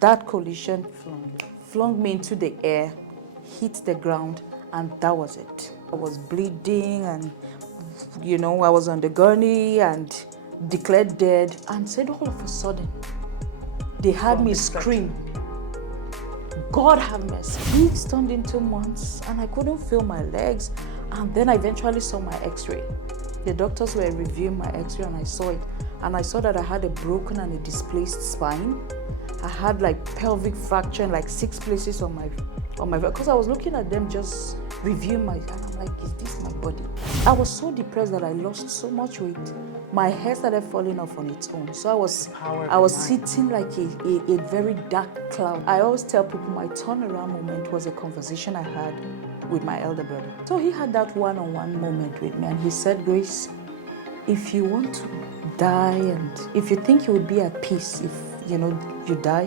That collision flung me into the air, hit the ground, and that was it. I was bleeding and, I was on the gurney and declared dead. And said all of a sudden, they had me scream, God have mercy. Weeks turned into months and I couldn't feel my legs. And then I eventually saw my x-ray. The doctors were reviewing my x-ray and I saw it. And I saw that I had a broken and a displaced spine. I had like pelvic fracture in like 6 places on my, because I was looking at them just reviewing my, and I'm like, is this my body? I was so depressed that I lost so much weight. My hair started falling off on its own. So I was sitting like a very dark cloud. I always tell people my turnaround moment was a conversation I had with my elder brother. So he had that one-on-one moment with me and he said, Grace, if you want to die and if you think you would be at peace if you die,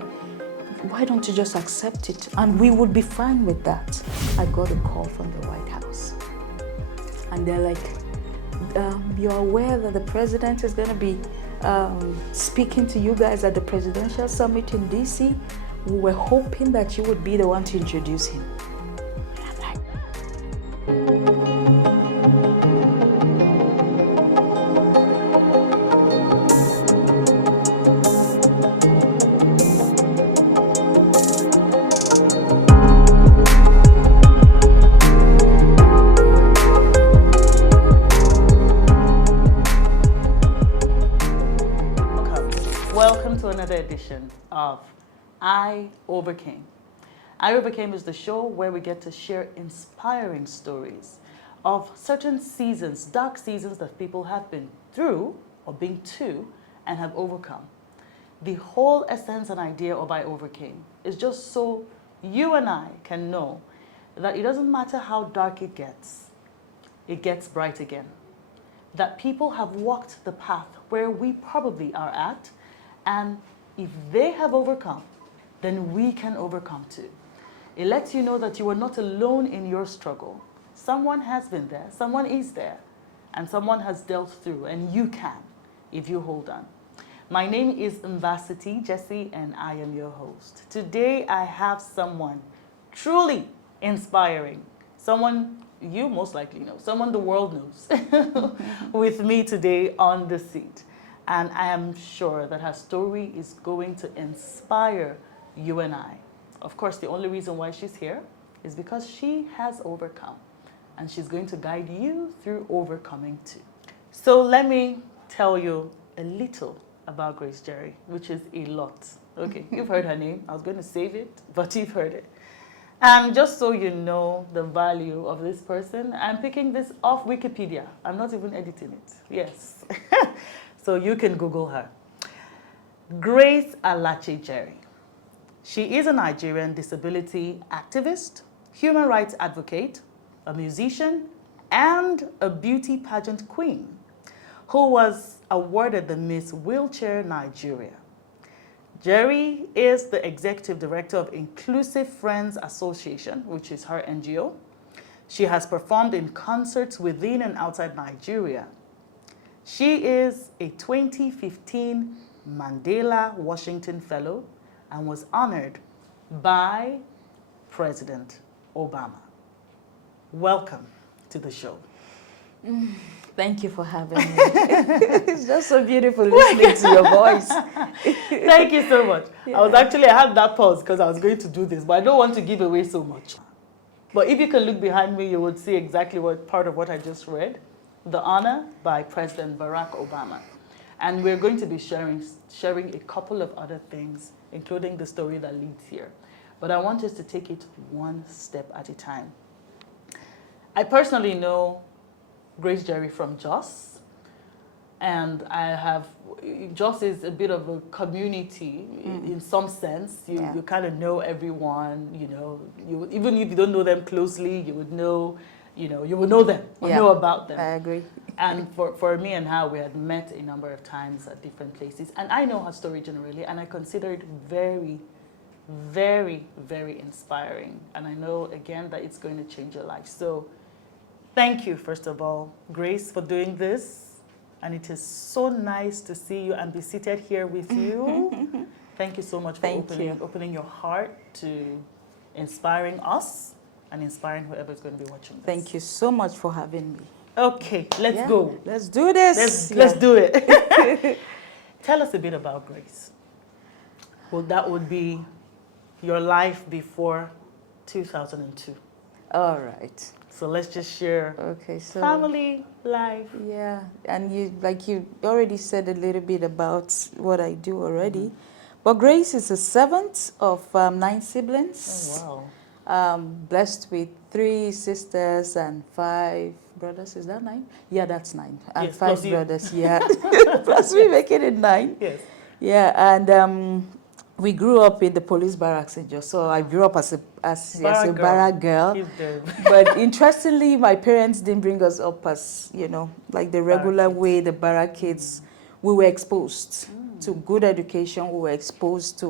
why don't you just accept it and we would be fine with that. I got a call from the White House and they're like, you're aware that the president is going to be speaking to you guys at the presidential summit in DC. We were hoping that you would be the one to introduce him. Welcome to another edition of I Overcame. I Overcame is the show where we get to share inspiring stories of certain seasons, dark seasons that people have been through or been to and have overcome. The whole essence and idea of I Overcame is just so you and I can know that it doesn't matter how dark it gets bright again. That people have walked the path where we probably are at, and if they have overcome, then we can overcome too. It lets you know that you are not alone in your struggle. Someone has been there, someone is there, and someone has dealt through, and you can if you hold on. My name is Mvasity Jesse, and I am your host. Today I have someone truly inspiring, someone you most likely know, someone the world knows, with me today on the seat. And I am sure that her story is going to inspire you and I. Of course, the only reason why she's here is because she has overcome. And she's going to guide you through overcoming too. So let me tell you a little about Grace Jerry, which is a lot. Okay, you've heard her name. I was going to save it, but you've heard it. And just so you know the value of this person, I'm picking this off Wikipedia. I'm not even editing it. Yes. So you can Google her. Grace Alache Jerry. She is a Nigerian disability activist, human rights advocate, a musician, and a beauty pageant queen who was awarded the Miss Wheelchair Nigeria. Jerry is the executive director of Inclusive Friends Association, which is her NGO. She has performed in concerts within and outside Nigeria. She is a 2015 Mandela Washington Fellow and was honored by President Obama. Welcome to the show. Thank you for having me. It's just so beautiful listening to your voice. Thank you so much. Yeah. I had that pause because I was going to do this, but I don't want to give away so much. But if you can look behind me, you would see exactly what part of what I just read. The honor by President Barack Obama. And we're going to be sharing a couple of other things, including the story that leads here. But I want us to take it one step at a time. I personally know Grace Jerry from Jos, and Jos is a bit of a community in some sense. You kind of know everyone, even if you don't know them closely, you would know them or know about them. I agree. And for me and her, we had met a number of times at different places. And I know her story generally, and I consider it very, very, very inspiring. And I know, again, that it's going to change your life. So thank you, first of all, Grace, for doing this. And it is so nice to see you and be seated here with you. Thank you so much for Thank you. opening your heart to inspiring us and inspiring whoever is going to be watching this. Thank you so much for having me. Okay, let's go. Let's do this. Let's do it. Tell us a bit about Grace. Well, that would be your life before 2002. All right. So let's just share Okay, so family life. yeah, and you already said a little bit about what I do already. But Grace is the seventh of 9 siblings. Oh, wow. Blessed with 3 sisters and 5 brothers. Is that 9? Yeah, that's 9. And Yes, 5 plus you. brothers. Yeah, plus we making it 9. Yes. Yeah, and we grew up in the police barracks in Jos. So I grew up as a barrack girl. He's dead. But interestingly, my parents didn't bring us up as, like the regular Barrack kids. way, the barrack kids. We were exposed to good education. We were exposed to,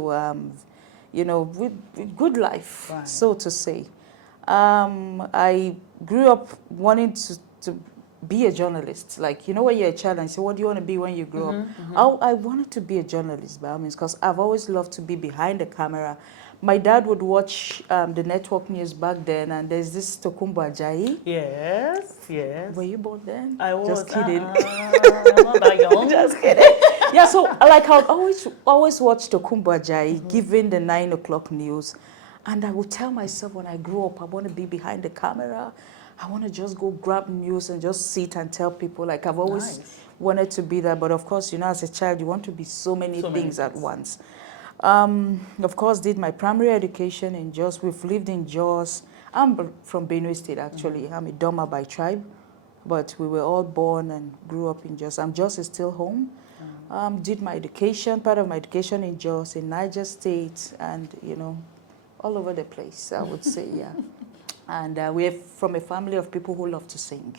with good life, Right. so to say. I grew up wanting to be a journalist. Like, when you're a child and you say, what do you want to be when you grow up? I wanted to be a journalist, by all means, because I've always loved to be behind the camera. My dad would watch the network news back then, and there's this Tokunbo Ajayi. Yes, yes. Were you born then? I was. Just kidding. I'm not that young. Just kidding. Yeah, so like I would always watch Tokunbo Ajayi giving the 9 o'clock news. And I would tell myself when I grow up, I want to be behind the camera. I want to just go grab news and just sit and tell people. Like I've always wanted to be that. But of course, as a child, you want to be so many things at once. Of course, did my primary education in Jos. We've lived in Jos. I'm from Benue State, actually. I'm a Doma by tribe. But we were all born and grew up in Jos. Jos is still home. Did my education, part of my education in Jos, in Niger State, and, all over the place, I would say, yeah. And we're from a family of people who love to sing.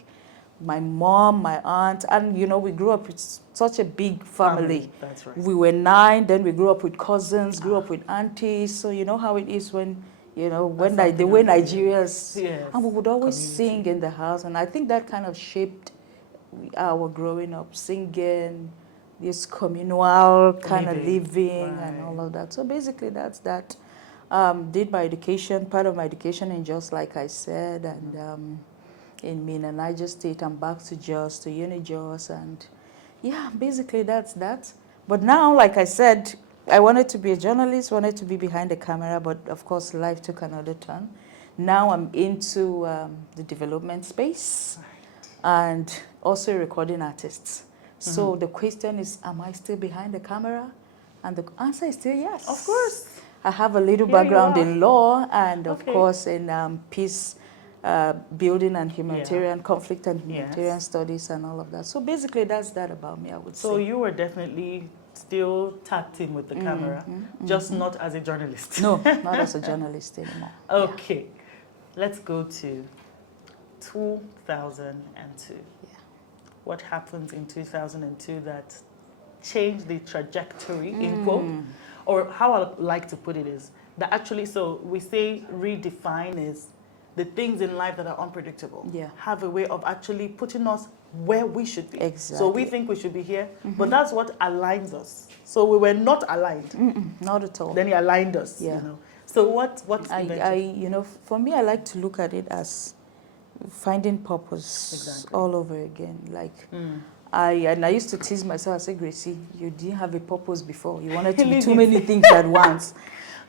My mom, my aunt, and we grew up with such a big family. That's right. We were 9, then we grew up with cousins, grew up with aunties. So you know how it is when, the way Nigerians, and we would always sing in the house. And I think that kind of shaped our growing up, singing, this communal kind of living and all of that. So basically that's that. Did my education, part of my education in Jos, like I said, and in Mina, Niger State, and back to Jos, to Uni Jos, and yeah, basically that's that. But now, like I said, I wanted to be a journalist, wanted to be behind the camera, but of course life took another turn. Now I'm into the development space and also a recording artist. So the question is, am I still behind the camera? And the answer is still yes. Of course. I have a little background in law and, of course, in peace building and humanitarian conflict and humanitarian studies and all of that. So basically, that's that about me, I would say. So you were definitely still tapped in with the camera, just not as a journalist. No, not as a journalist anymore. Okay, let's go to 2002. Yeah. What happened in 2002 that changed the trajectory, in quote? Or how I like to put it is that actually, so we say redefine is the things in life that are unpredictable have a way of actually putting us where we should be. Exactly. So we think we should be here, but that's what aligns us. So we were not aligned. Not at all. Then he aligned us. So what's for me, I like to look at it as finding purpose all over again. Like I used to tease myself. I said, Gracie, you didn't have a purpose before. You wanted to do too many things at once,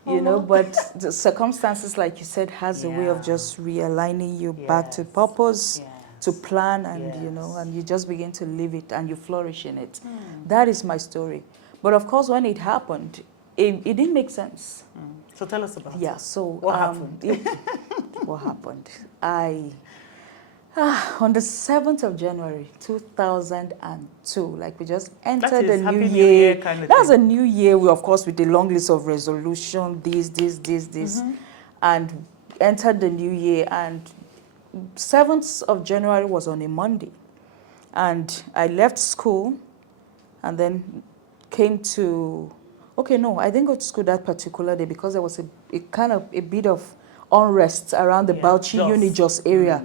But the circumstances, like you said, has a way of just realigning you back to purpose, to plan, and and you just begin to live it and you flourish in it. That is my story. But of course, when it happened, it didn't make sense. So tell us about it. Yeah. So what happened? What happened? On the 7th of January, 2002, like we just entered the new year. Kind of That's a new year, of course, with the long list of resolution, this, and entered the new year. And 7th of January was on a Monday. And I left school and then came to, I didn't go to school that particular day because there was a bit of unrest around the Bauchi Uni Jos area.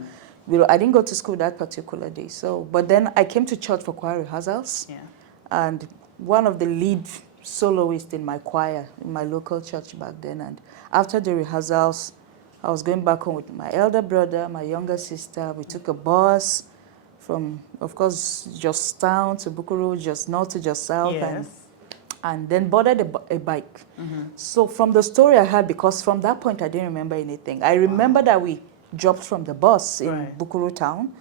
I didn't go to school that particular day. But then I came to church for choir rehearsals. And one of the lead soloist in my choir, in my local church back then. And after the rehearsals, I was going back home with my elder brother, my younger sister. We took a bus from, of course, just town to Bukuru, just north to just south, and then boarded a bike. So from the story I had, because from that point I didn't remember anything. I remember that we dropped from the bus in Bukuru town,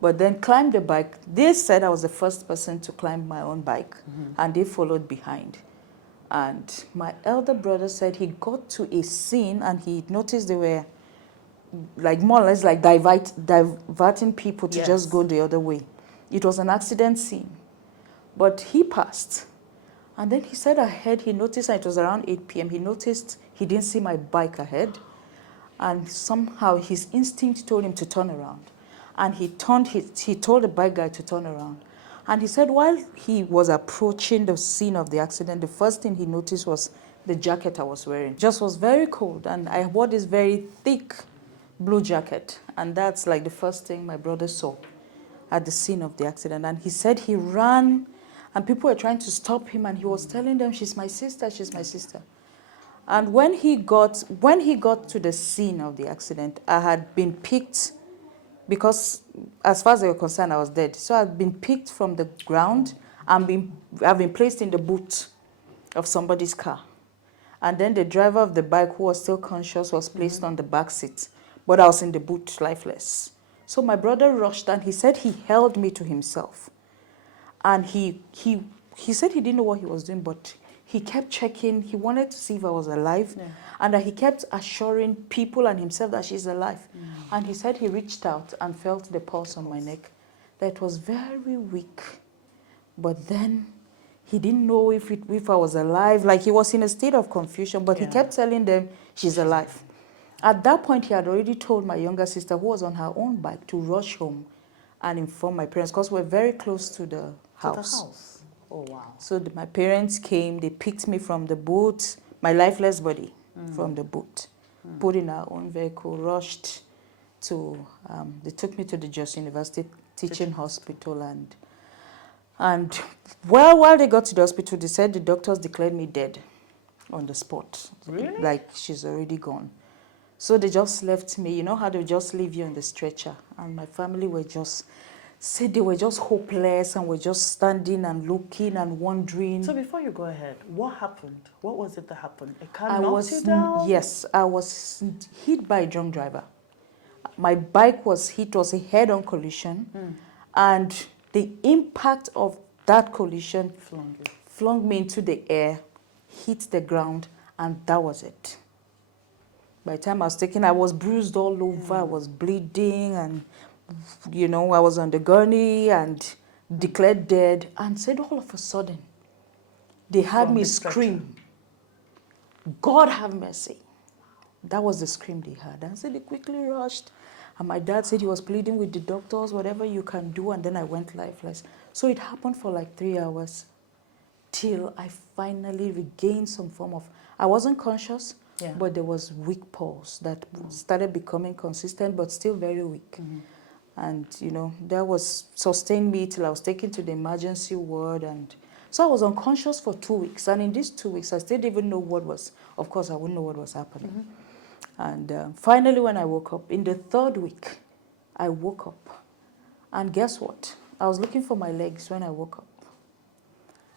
but then climbed the bike. They said I was the first person to climb my own bike, and they followed behind. And my elder brother said he got to a scene and he noticed they were like more or less like diverting people to just go the other way. It was an accident scene. But he passed. And then he said ahead, he noticed, and it was around 8 p.m., he noticed he didn't see my bike ahead. And somehow his instinct told him to turn around. And he told the bike guy to turn around. And he said while he was approaching the scene of the accident, the first thing he noticed was the jacket I was wearing. It just was very cold, and I wore this very thick blue jacket. And that's like the first thing my brother saw at the scene of the accident. And he said he ran, and people were trying to stop him, and he was telling them, she's my sister, she's my sister. And when he got to the scene of the accident, I had been picked, because as far as they were concerned, I was dead. So I'd been picked from the ground and I've been placed in the boot of somebody's car. And then the driver of the bike, who was still conscious, was placed on the back seat. But I was in the boot, lifeless. So my brother rushed, and he said he held me to himself. And he said he didn't know what he was doing, but he kept checking. He wanted to see if I was alive. And that he kept assuring people and himself that she's alive. And he said he reached out and felt the pulse on my neck. That was very weak. But then he didn't know if I was alive. Like, he was in a state of confusion, but he kept telling them she's alive. At that point, he had already told my younger sister, who was on her own bike, to rush home and inform my parents, because we're very close to the house. Oh, wow. So my parents came, they picked me from the boot, my lifeless body from the boot, put in our own vehicle, rushed to, they took me to the Jos University Teaching Hospital. And well, while they got to the hospital, they said the doctors declared me dead on the spot. Really? Like, she's already gone. So they just left me. You know how they just leave you on the stretcher? And my family were just, said they were just hopeless, and were just standing and looking and wondering. So before you go ahead, what happened? What was it that happened? A car knocked you down? Yes, I was hit by a drunk driver. My bike was hit, it was a head-on collision. And the impact of that collision flung me into the air, hit the ground, and that was it. By the time I was taken, I was bruised all over, I was bleeding, and, you know, I was on the gurney and declared dead. And said all of a sudden, they had me scream, "God have mercy." That was the scream they had. And so they quickly rushed. And my dad said he was pleading with the doctors, whatever you can do. And then I went lifeless. So it happened for like 3 hours till I finally regained some form of, I wasn't conscious, but there was weak pulse that started becoming consistent, but still very weak. And, you know, that was sustained me till I was taken to the emergency ward. And so I was unconscious for 2 weeks. And in these 2 weeks, I still didn't even know what was, of course, I wouldn't know what was happening. And finally, when I woke up, in the 3rd week, I woke up. And guess what? I was looking for my legs when I woke up.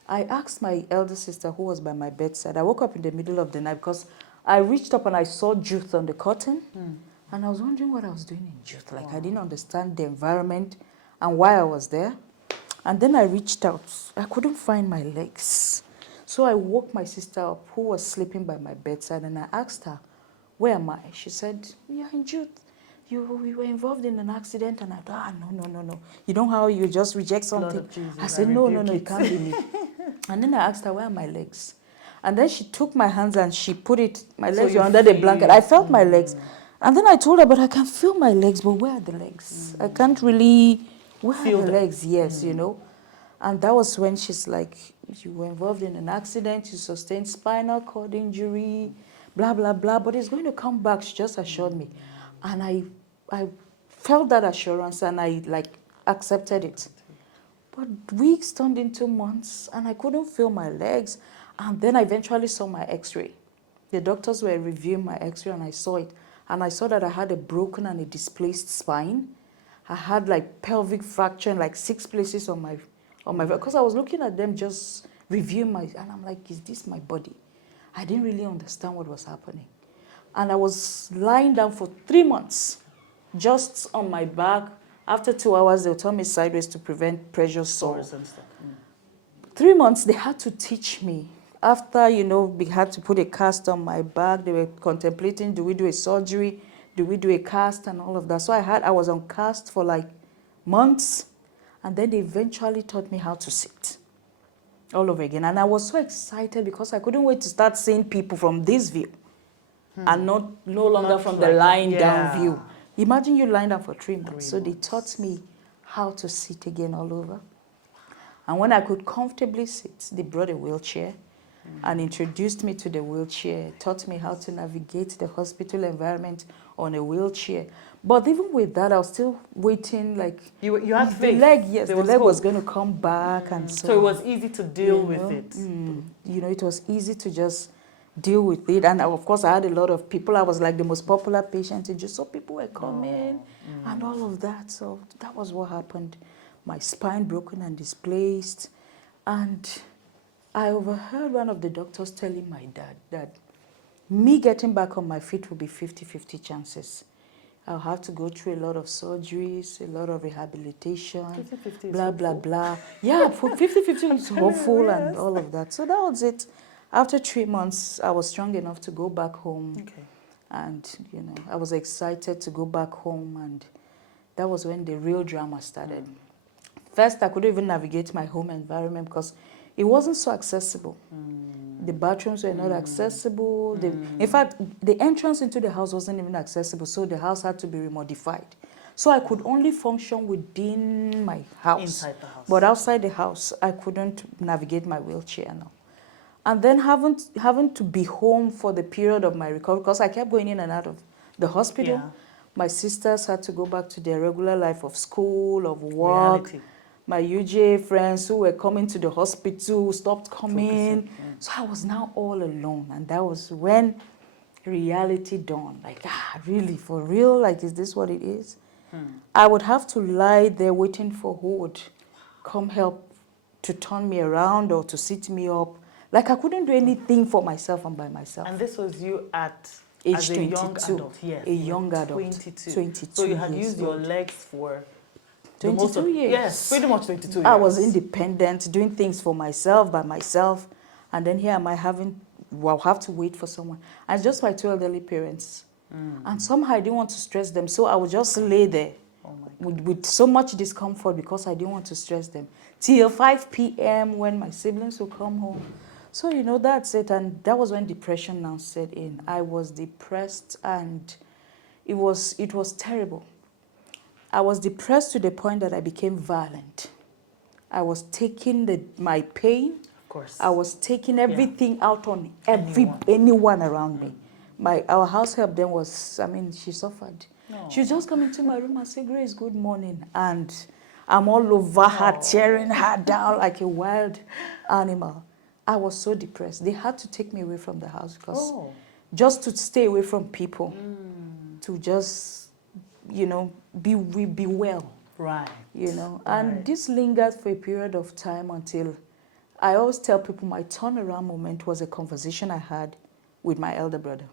I asked my elder sister, who was by my bedside. I woke up in the middle of the night because I reached up and I saw juice on the curtain. And I was wondering what I was doing in juice. Like, I didn't understand the environment and why I was there. And then I reached out. I couldn't find my legs. So I woke my sister up, who was sleeping by my bedside, and I asked her, "Where am I?" She said, "You're in Jude. We were involved in an accident." And I thought, no. You know how you just reject something? I said, no, it can't be me. And then I asked her, "Where are my legs?" And then she took my hands and she put it, my legs were under the blanket. I felt my legs. And then I told her, "But I can feel my legs, but where are the legs? I can't really, where are the legs?" Yes, you know. And that was when she's like, "You were involved in an accident, you sustained spinal cord injury, blah, blah, blah, but it's going to come back," she just assured me. And I felt that assurance and I like accepted it. But weeks turned into months and I couldn't feel my legs. And then I eventually saw my x-ray. The doctors were reviewing my x-ray and I saw it. And I saw that I had a broken and a displaced spine. I had like pelvic fracture in like 6 places on my, because I was looking at them just reviewing my, and I'm like, is this my body? I didn't really understand what was happening. And I was lying down for 3 months, just on my back. After 2 hours, they'll turn me sideways to prevent pressure sores. And stuff. 3 months, they had to teach me. After, we had to put a cast on my back. They were contemplating, do we do a surgery? Do we do a cast and all of that? So I was on cast for like months. And then they eventually taught me how to sit all over again. And I was so excited because I couldn't wait to start seeing people from this view and no longer Not from like the lying that. down view. Imagine you lying down for 3 months. 3 So they months. taught me how to sit again all over. And when I could comfortably sit, they brought a wheelchair and introduced me to the wheelchair, taught me how to navigate the hospital environment on a wheelchair. But even with that, I was still waiting, like... You had the faith. leg, yes, There the was leg was hope. going to come back and so So it was easy to deal with it. It was easy to just deal with it. And of course, I had a lot of people. I was like the most popular patient. So people were coming and all of that. So that was what happened. My spine broken and displaced. And I overheard one of the doctors telling my dad that me getting back on my feet will be 50-50 chances. I'll have to go through a lot of surgeries, a lot of rehabilitation, 50-50 blah, is blah, hopeful. blah. Yeah, 50-50 is hopeful and all of that. So that was it. After 3 months, I was strong enough to go back home. Okay. And, I was excited to go back home. And that was when the real drama started. First, I couldn't even navigate my home environment because it wasn't so accessible. The bathrooms were not accessible. In fact, the entrance into the house wasn't even accessible, so the house had to be remodified. So I could only function within my house. Inside the house. But outside the house, I couldn't navigate my wheelchair now. And then having to be home for the period of my recovery, because I kept going in and out of the hospital. Yeah. My sisters had to go back to their regular life of school, of work. Reality. My UJ friends who were coming to the hospital stopped coming. So I was now all alone. And that was when reality dawned. Like, really, for real? Like, is this what it is? I would have to lie there waiting for who would come help to turn me around or to sit me up. Like, I couldn't do anything for myself and by myself. And this was you at Age as a 22. young adult. Yes. A young adult. 22. 22 So you had years used your old. legs for 22 years. Yes, pretty much 22 years. I was independent, doing things for myself, by myself. And then here am I I'll have to wait for someone. And just my 2 elderly parents. And somehow I didn't want to stress them. So I would just lay there with so much discomfort because I didn't want to stress them. Till 5 p.m. when my siblings would come home. So, that's it. And that was when depression now set in. I was depressed and it was terrible. I was depressed to the point that I became violent. I was taking my pain. Of course. I was taking everything out on Anyone. anyone around me. Our house help then she suffered. No. She would just come into my room and say, Grace, good morning. And I'm all over her, tearing her down like a wild animal. I was so depressed. They had to take me away from the house because just to stay away from people, to just, be well. Right. And this lingered for a period of time until I always tell people my turnaround moment was a conversation I had with my elder brother.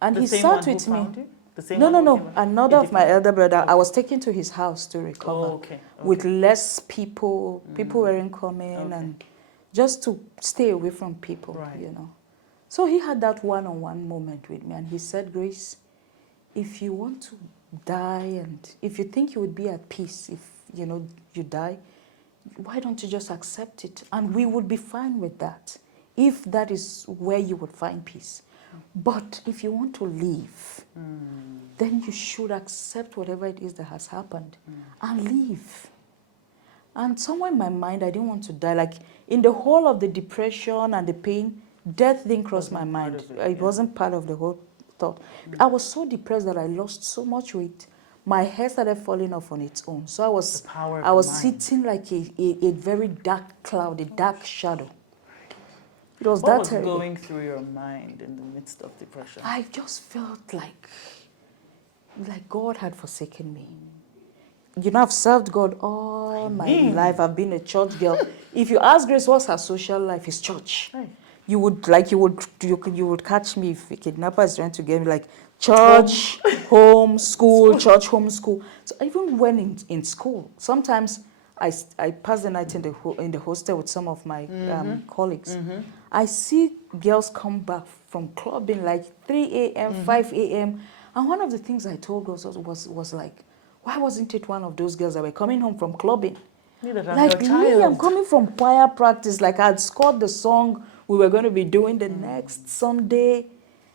And he sat with me. The same No, one no, who no. came out? Another of my different- elder brother. I was taken to his house to recover. Okay. With less people. People weren't coming and just to stay away from people, Right. So he had that one-on-one moment with me and he said, Grace, if you want to die and if you think you would be at peace if, you die, why don't you just accept it? And we would be fine with that if that is where you would find peace. But if you want to leave, then you should accept whatever it is that has happened and leave. And somewhere in my mind, I didn't want to die. Like in the whole of the depression and the pain, death didn't cross my mind. It wasn't part of the whole thought. I was so depressed that I lost so much weight. My hair started falling off on its own. So I was mind. sitting like a very dark cloud, a dark shadow. It was What that was terrible. going through your mind in the midst of depression? I just felt like God had forsaken me. You know, I've served God all my life. I've been a church girl. If you ask Grace what's her social life, it's church. Right. You would catch me if a kidnapper is trying to get me, like church, home, school, church, home, school. So even when in school, sometimes I pass the night in the hostel with some of my colleagues. I see girls come back from clubbing like 3 a.m., 5 a.m. And one of the things I told girls was like, why wasn't it one of those girls that were coming home from clubbing? Like me, I'm coming from choir practice. Like I'd scored the song we were going to be doing the next Sunday.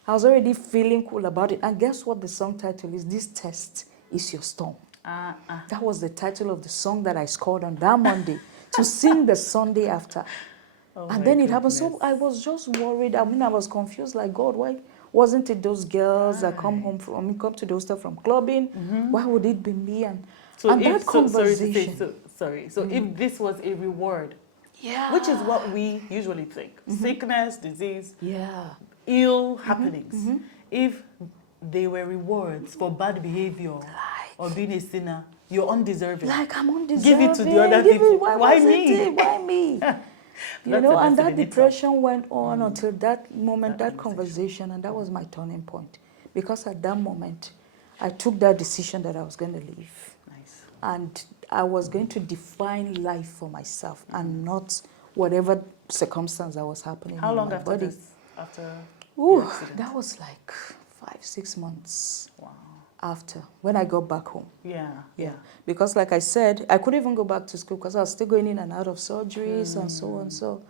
I was already feeling cool about it. And guess what the song title is? This test is your storm. That was the title of the song that I scored on that Monday to sing the Sunday after. And then it happened. So I was just worried. I mean, I was confused. Like, God, why wasn't it those girls that come home from, come to the hostel from clubbing? Why would it be me? And that conversation. So if this was a reward, Yeah. which is what we usually think, sickness, disease, Yeah. ill happenings, if they were rewards for bad behavior or being a sinner, you're undeserving. Like I'm undeserving. Give it to the other people. Why me? Why me? You know, and that depression talk. went on until that moment, that conversation, and that was my turning point. Because at that moment, I took that decision that I was going to leave. Nice. And I was going to define life for myself and not whatever circumstance that was happening How in long my after body. this? After Ooh, the accident? that was like 5-6 months. Wow. After, when I got back home. Yeah. Because like I said, I couldn't even go back to school because I was still going in and out of surgeries and so on. So,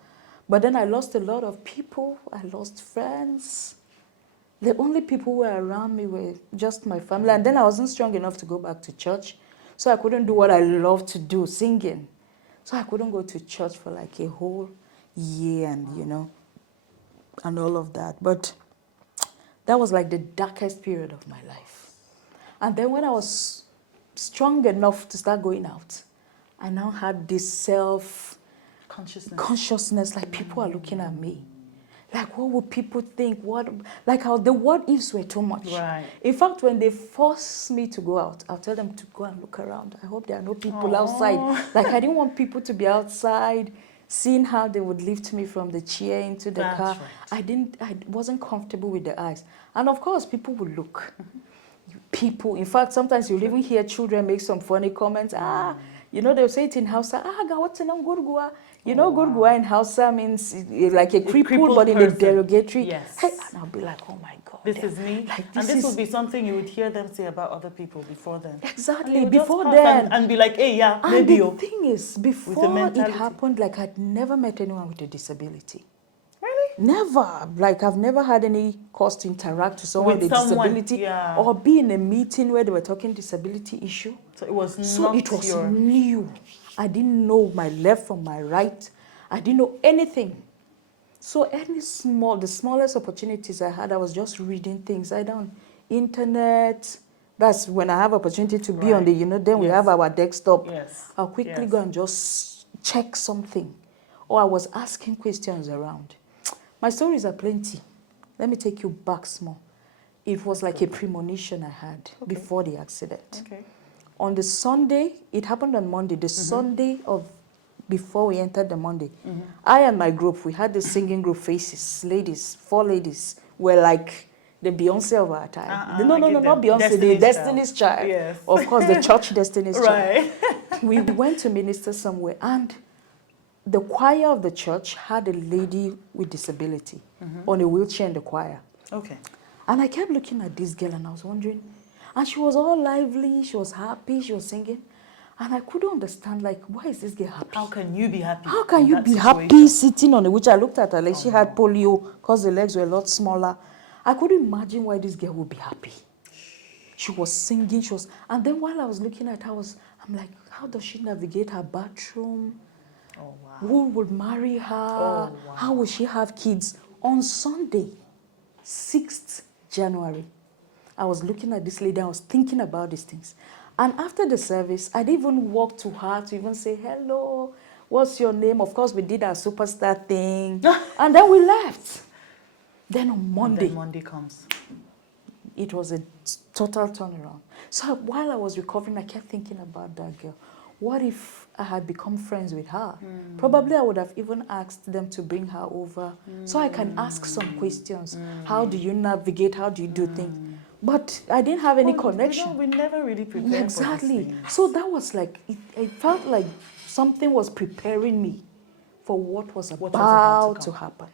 but then I lost a lot of people. I lost friends. The only people who were around me were just my family. And then I wasn't strong enough to go back to church. So I couldn't do what I loved to do, singing. So I couldn't go to church for like a whole year and, you know, and all of that. But that was like the darkest period of my life. And then when I was strong enough to start going out, I now had this self-consciousness, like people are looking at me. Like, what would people think? Like how the what ifs were too much. Right. In fact, when they force me to go out, I'll tell them to go and look around. I hope there are no people outside. Like, I didn't want people to be outside, seeing how they would lift me from the chair into the car. Right. I wasn't comfortable with the eyes. And of course, people would look. People, in fact, sometimes you'll even hear children make some funny comments. You know, they'll say it in Hausa, gurgua. You know, gurgua in Hausa means like a crippled but in a derogatory. Yes. Hey, and I'll be like, oh my God. This is me. Like, and this would be something you would hear them say about other people before then. Exactly, before then. And be like, hey, yeah, and maybe. The thing is, before it happened, like I'd never met anyone with a disability. Really? Never. Like I've never had any cause to interact with someone with a disability or be in a meeting where they were talking disability issue. So it was new. I didn't know my left from my right. I didn't know anything. So the smallest opportunities I had, I was just reading things either on internet. That's when I have opportunity to be on the, you know, then we have our desktop. I'll quickly go and just check something. Or I was asking questions around. My stories are plenty. Let me take you back small. It was like a premonition I had before the accident. On the Sunday, it happened on Monday, the Sunday of before we entered the Monday. I and my group, we had the singing group Faces, ladies, 4 ladies, were like the Beyonce of our time. No, not Beyonce, the Destiny's Child. Yes. Of course, the church Destiny's Child. We went to minister somewhere, and the choir of the church had a lady with disability on a wheelchair in the choir. And I kept looking at this girl and I was wondering, and she was all lively, she was happy, she was singing. And I couldn't understand, like, why is this girl happy? How can you be happy? How can you be happy sitting on a wheelchair? I looked at her, like she had polio because the legs were a lot smaller. I couldn't imagine why this girl would be happy. She was singing, and then while I was looking at her, I'm like, how does she navigate her bathroom? Who would marry her? How will she have kids? On Sunday, 6th January, I was looking at this lady, I was thinking about these things. And after the service, I didn't even walk to her to even say, hello, what's your name? Of course, we did our superstar thing. And then we left. Then on Monday. And then Monday comes. It was a total turnaround. So while I was recovering, I kept thinking about that girl. What if I had become friends with her? Probably I would have even asked them to bring her over so I can ask some questions. How do you navigate? How do you do things? But I didn't have any connection. We never really prepared Exactly. for these things. So that was like, it felt like something was preparing me for what was about to happen.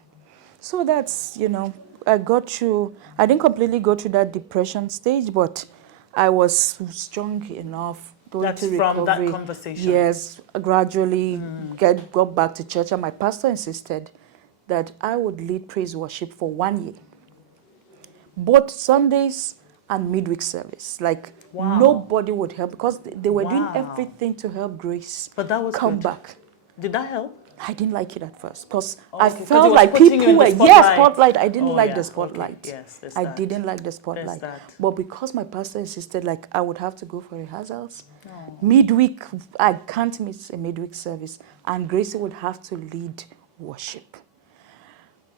So that's, you know, I didn't completely go through that depression stage, but I was strong enough going That's to recovery. from that conversation. Yes, gradually got back to church, and my pastor insisted that I would lead praise worship for 1 year. Both Sundays and midweek service. Like nobody would help because they were doing everything to help Grace come back. Did that help? I didn't like it at first because I felt like people were, spotlight. I didn't like the spotlight. Okay. Yes, I didn't like the spotlight. But because my pastor insisted, like I would have to go for rehearsals. Midweek, I can't miss a midweek service. And Gracie would have to lead worship.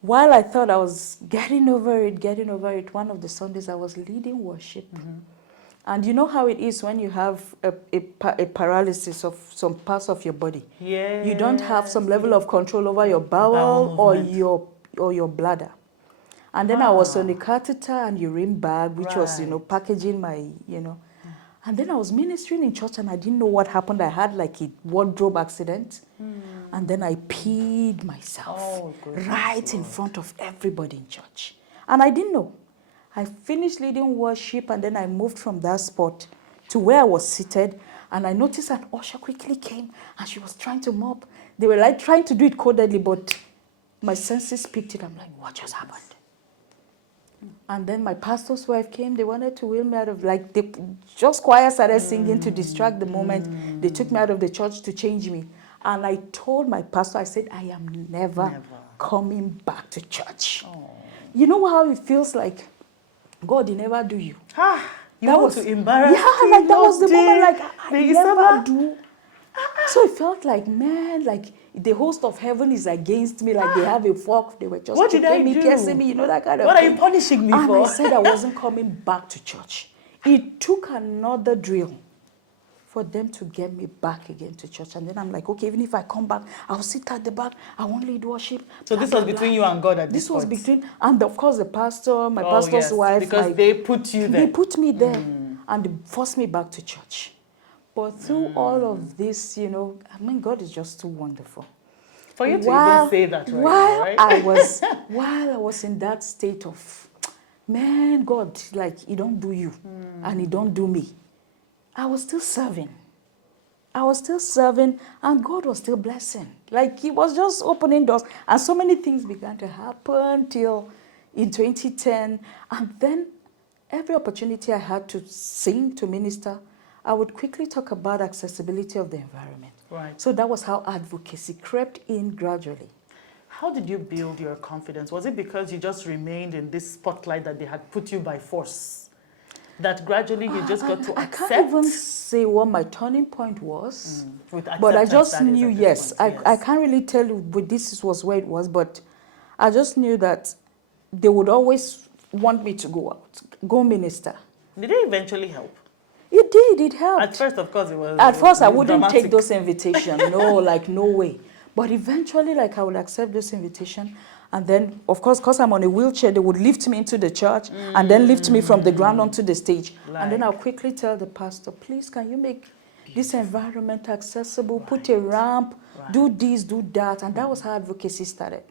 While I thought I was getting over it, one of the Sundays I was leading worship. And you know how it is when you have a paralysis of some parts of your body. Yes. You don't have some level of control over your bowel or your bladder. And then I was on a catheter and urine bag, which was, you know, packaging my, you know. And then I was ministering in church and I didn't know what happened. I had like a wardrobe accident. And then I peed myself right in front of everybody in church. And I didn't know. I finished leading worship and then I moved from that spot to where I was seated, and I noticed an usher quickly came and she was trying to mop. They were like trying to do it codedly, but my senses picked it. I'm like, what just happened? And then my pastor's wife came. They wanted to wheel me out of, like, they just choir started singing to distract the moment. They took me out of the church to change me. And I told my pastor, I said, I am never coming back to church. You know how it feels like God, he never do you. You want to embarrass him? Like that was the moment, like I never do. So it felt like, man, like the host of heaven is against me, like they have a fork, they were just kicking me, piercing me, you know, that kind of thing. What are you punishing me for? And I said I wasn't coming back to church. It took another drill for them to get me back again to church. And then I'm like, okay, even if I come back, I'll sit at the back, I won't lead worship. So this was between you and God at this point? This was between, and of course the pastor, my pastor's wife. Because they put you there. They put me there and they forced me back to church. But through all of this, you know, I mean, God is just too wonderful. For you to even say that right? While I was in that state of, man, God, like, he don't do you and he don't do me. I was still serving. And God was still blessing. Like, he was just opening doors. And so many things began to happen till in 2010. And then every opportunity I had to sing, to minister, I would quickly talk about accessibility of the environment. Right. So that was how advocacy crept in gradually. How did you build your confidence? Was it because you just remained in this spotlight that they had put you by force? That gradually you just got to accept? I can't even say what my turning point was, but I just knew, yes, I can't really tell you, but this was where it was, but I just knew that they would always want me to go out, go minister. Did it eventually help? It did, it helped. At first, of course, it was At first, I wouldn't dramatic. take those invitations, no, like, no way. But eventually, like, I would accept this invitation. And then, of course, because I'm on a wheelchair, they would lift me into the church and then lift me from the ground onto the stage. And then I'll quickly tell the pastor, please, can you make this environment accessible, put a ramp, do this, do that. And that was how advocacy started.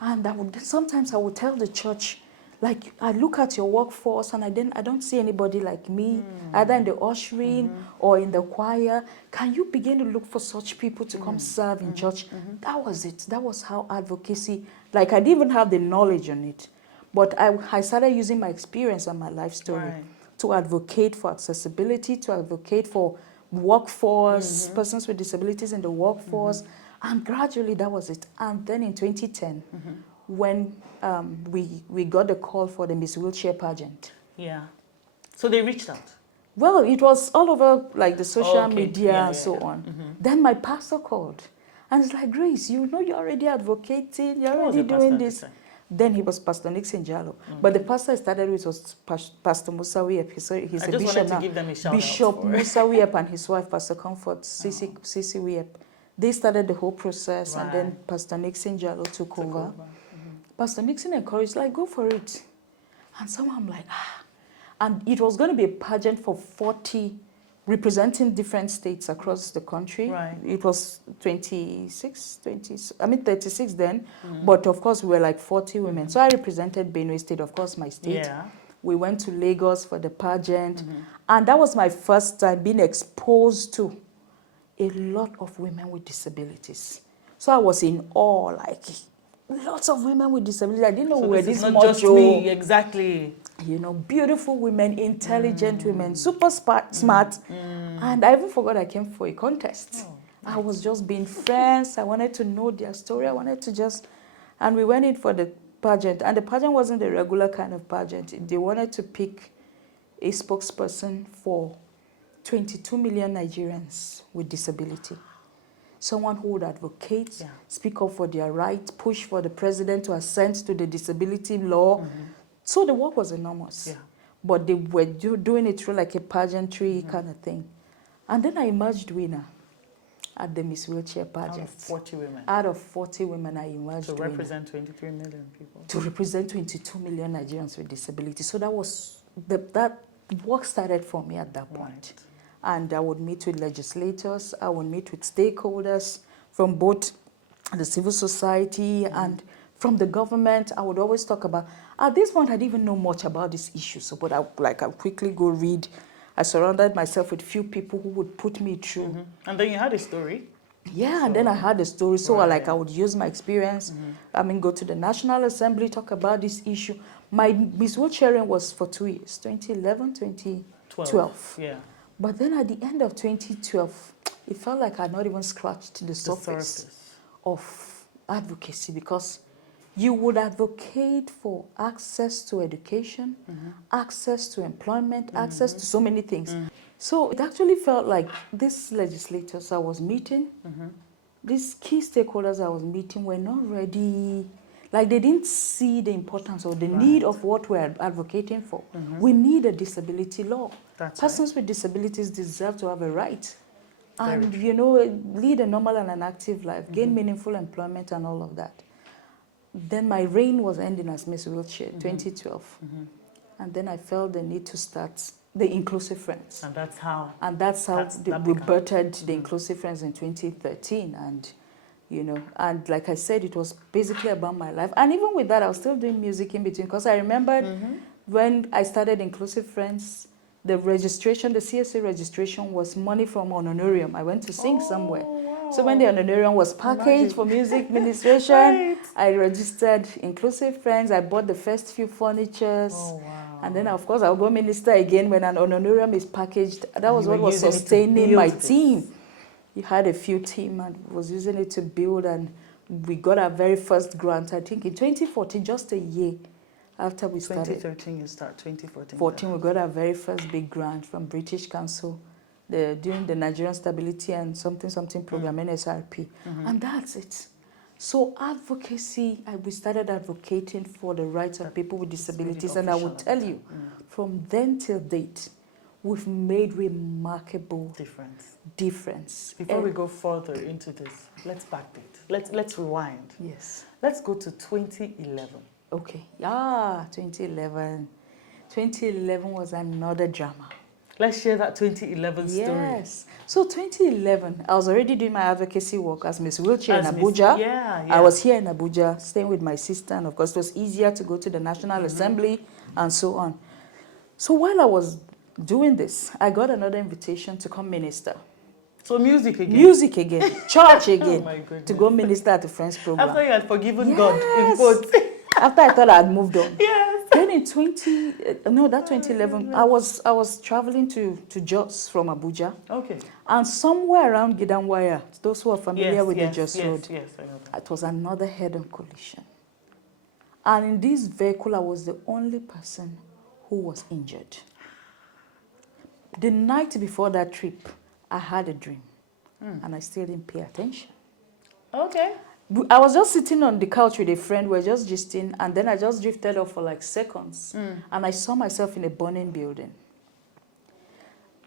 And sometimes I would tell the church, like, I look at your workforce and I don't see anybody like me, either in the ushering or in the choir. Can you begin to look for such people to come serve in church? That was it. That was how advocacy, like, I didn't even have the knowledge on it. But I started using my experience and my life story to advocate for accessibility, to advocate for workforce, persons with disabilities in the workforce. And gradually that was it. And then in 2010, when we got the call for the Miss Wheelchair pageant. Yeah. So they reached out? Well, it was all over like the social Okay. media Yeah, and yeah, so yeah. on. Mm-hmm. Then my pastor called and it's like, Grace, you know you're already advocating, you're Who was already the pastor doing at the this. time? Then he was Pastor Nixon Jalo. But the pastor I started with was Pastor Musa Wiep. He's I a just bishop wanted to now. give them a shout out Bishop for Musa Wiep and his wife, Pastor Comfort, Sisi Wiep. They started the whole process and then Right. Pastor Nixon Jalo took over. Mm-hmm. Pastor Nixon encouraged, like, go for it. And somehow I'm like, ah. And it was going to be a pageant for 40, representing different states across the country. Right. It was 36 then. But of course, we were like 40 women. So I represented Benue State, of course, my state. Yeah. We went to Lagos for the pageant. And that was my first time being exposed to a lot of women with disabilities. So I was in awe, like, lots of women with disabilities. I didn't know So we were this is this not just macho. me, exactly. You know, beautiful women, intelligent women, super smart. And I even forgot I came for a contest. Oh, I was just being friends. I wanted to know their story. I wanted to just, and we went in for the pageant. And the pageant wasn't a regular kind of pageant. They wanted to pick a spokesperson for 22 million Nigerians with disability. Someone who would advocate, Yeah. speak up for their rights, push for the president to assent to the disability law. So the work was enormous. Yeah. But they were doing it through like a pageantry kind of thing. And then I emerged winner at the Miss Wheelchair pageant. Out of 40 women. Out of 40 women, I emerged To winner. represent 23 million people. To represent 22 million Nigerians with disability. So that was, that work started for me at that point. Right. And I would meet with legislators, I would meet with stakeholders from both the civil society and from the government. I would always talk about, at this point I didn't even know much about this issue, so but I quickly go read. I surrounded myself with few people who would put me through. And then you had a story. Yeah, and then I had a story, so Right. I would use my experience. Go to the National Assembly, talk about this issue. My Miss World Sharing was for 2 years, 2011, 2012. Yeah. But then at the end of 2012, it felt like I had not even scratched the surface of advocacy, because you would advocate for access to education, access to employment, access to so many things. So it actually felt like these legislators I was meeting, these key stakeholders I was meeting were not ready. Like they didn't see the importance or the need of what we're advocating for. We need a disability law. That's Persons with disabilities deserve to have a right. Very And, true. you know, lead a normal and an active life, gain meaningful employment and all of that. Then my reign was ending as Miss Wheelchair, 2012. And then I felt the need to start the Inclusive Friends. And that's how. And that's how that we became. birthed the Inclusive Friends in 2013. And, you know, and like I said, it was basically about my life. And even with that, I was still doing music in between, because I remembered when I started Inclusive Friends, the registration, the CSA registration was money from honorarium. I went to sing somewhere. Wow. So when the honorarium was packaged for music ministration, Right. I registered Inclusive Friends. I bought the first few furnitures. Oh, wow. And then, of course, I'll go minister again when an honorarium is packaged. That was You what were was using it to sustaining my build this. team. You had a few team and was using it to build, and we got our very first grant, I think, in 2014, just a year after we started. 2013 you start, 2014. 14, we got our very first big grant from British Council during the Nigerian Stability and something program, NSRP. And that's it. So advocacy, we started advocating for the rights of people with disabilities. And I will tell you, from then till date, we've made remarkable difference. Before we go further into this, let's backdate. Let's rewind. Yes. Let's go to 2011. Okay. 2011. 2011 was another drama. Let's share that 2011 story. Yes. So 2011, I was already doing my advocacy work as Miss Wheelchair in As Abuja. Yeah. I was here in Abuja, staying with my sister, and of course it was easier to go to the National Assembly and so on. So while I was doing this, I got another invitation to come minister. So music again? Music again, church again, Oh my goodness. to go minister at the Friends program. After you had forgiven God in quotes. After I thought I had moved on. Yes. Then in 2011, I was traveling to Jos from Abuja. Okay. And somewhere around Gidanwaya, those who are familiar with the Jos Road, Yes, I know that. it was another head-on collision. And in this vehicle, I was the only person who was injured. The night before that trip, I had a dream, and I still didn't pay attention. Okay. I was just sitting on the couch with a friend, we were just gisting, and then I just drifted off for like seconds, and I saw myself in a burning building.